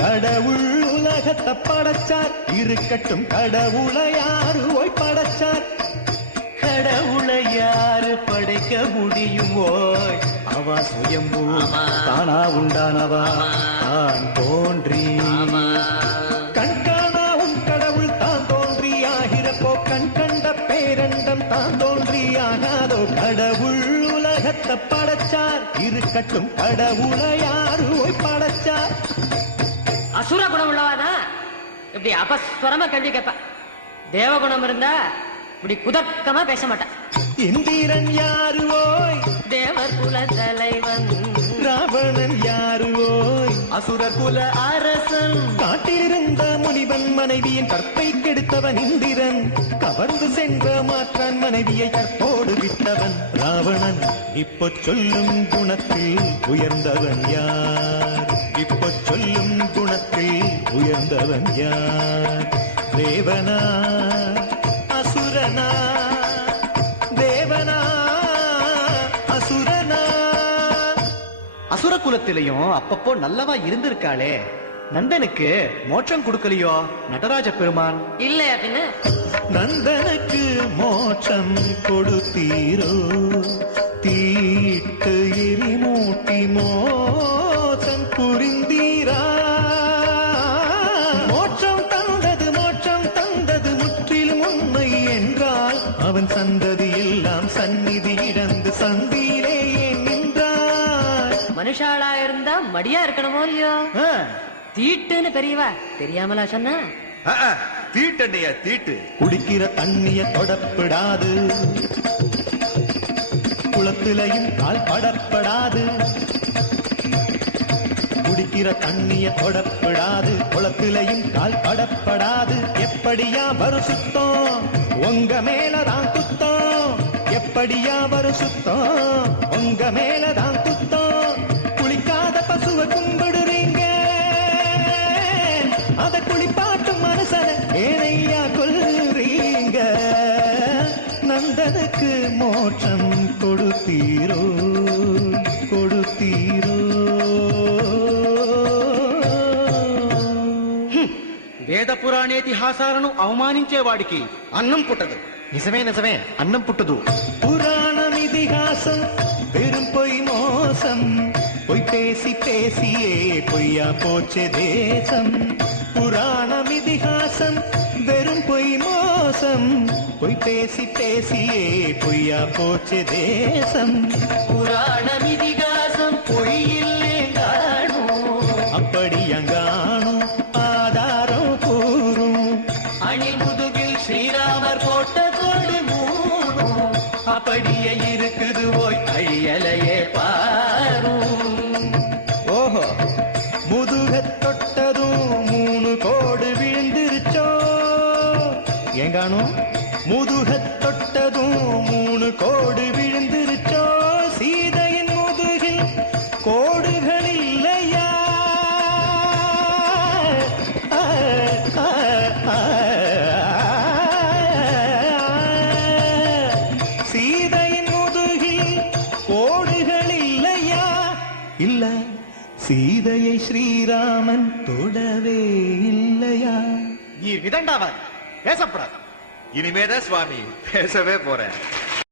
கடவுள் உலகத்தை படைச்சார், இருக்கட்டும் கடவுளை யாரு ஓய் படைச்சார்? கடவுளை யாரு படைக்க முடியும் ஓய்? அவ சுயம்பு தானா உண்டானவா, தான் தோன்றி கண்காணாவும் கடவுள் தான் தோன்றி ஆகிறப்போ கண் கண்ட பேரண்டம் தான் தோன்றி ஆகாதோ? கடவுள் உலகத்தை படைச்சார், இருக்கட்டும் கடவுளை யாரு ஓய் படைச்சார்? அசுர குணம் உள்ளவானா இப்படி அபஸ்வரமா கேள்வி கேட்ப. தேவகுணம் இருந்தா இப்படி குதர்க்கமா பேச மாட்டான். இந்திரன் யாரு ஓய்? தேவர் குல தலைவன். ராவணன் யாரு ஓய்? அசுரர் குல அரசன். காட்டிலிருந்த முனிவன் மனைவியின் கற்பை கெடுத்தவன் இந்திரன். கவர்ந்து சென்ற மாற்றான் மனைவியை கற்போடு விட்டவன் ராவணன். இப்போ சொல்லும் குணத்தில் உயர்ந்தவன் யார்? இப்போ சொல்லும் குணத்தில் உயர்ந்தவன் யார்? தேவனா அசுரனா? தேவனா அசுரனா? அசுர குலத்திலையும் அப்பப்போ நல்லவா இருந்திருக்காளே, நந்தனுக்கு மோட்சம் கொடுக்கலையோ நடராஜ பெருமான்? இல்லையா பின்ன? நந்தனுக்கு மோட்சம் கொடுத்தீரோ? தீட்டு எரிமூட்டி மோட்சம் புரிந்தீரா? மோட்சம் தந்தது முற்றிலும் உண்மை என்றால் அவன் சந்ததி எல்லாம் சந்நிதி இழந்து சந்தியிலே நின்றார். மனுஷாளா இருந்தா மடியா இருக்கணுமோ இல்லையோ? தீட்டுன்னு பெரியவா தெரியாமலா சொன்ன? தீட்டண்ணையா தீட்டு? குடிக்கிற தண்ணிய தொடப்படாது, குளத்திலையும் கால் படப்படாது. குடிக்கிற தண்ணிய தொடப்படாது, குளத்திலையும் கால் படப்படாது. எப்படியா வரும் சுத்தம் உங்க மேலதான் குத்தம்? எப்படியா வரும் சுத்தம் உங்க மேலதான் குத்தம்? குளிக்காத பசுவை கும்பிடுறீங்க, அத குளிப்பாட்டும் மனுஷன ஏனையா கொல்றீங்க. நந்தனுக்கு மோட்சம் கொடுத்தீரோ? கொடுத்தீரோ? వేద పురాణేతిహాసాలను అవమానించేవాడికి అన్నం పుట్టదు. నిజమే నిజమే, అన్నం పుట్టదు. புராணம் இதிகாசம் வெறும் பொய் மோசம், பொய் பேசி பேசியே பொய்யா போச்சே தேசம். புராணம் இதிகாசம் வெறும் பொய் மோசம், பொய் பேசி பேசியே பொய்யா போச்சே தேசம். புராணம் இதிகாசம் பொய்யில்லே காணும், அப்படி அங்காணும் ஆதாரம் கூறும். அணில் முதுகில் ஸ்ரீராமர் போட்ட கோடு மூணும், அப்படியே இருக்குது ஓய் அழியலையே பாரும். ஓஹோ, முதுகத் தொட்டதும் 3 கோடு விழுந்திருச்சோ? ஏங்கானும் முதுகத் தொட்டதும் 3 கோடு விழுந்திருச்சோ? சீதையின் முதுகில் கோடுகள் இல்லையா? சீதையின் முதுகில் கோடுகள் இல்லையா? இல்ல, சீதையை ஸ்ரீராமன் தொடவே இல்லையா? நீ விதண்டாவார், பேசப்படாது. இனிமேதான் சுவாமி பேசவே போறேன்.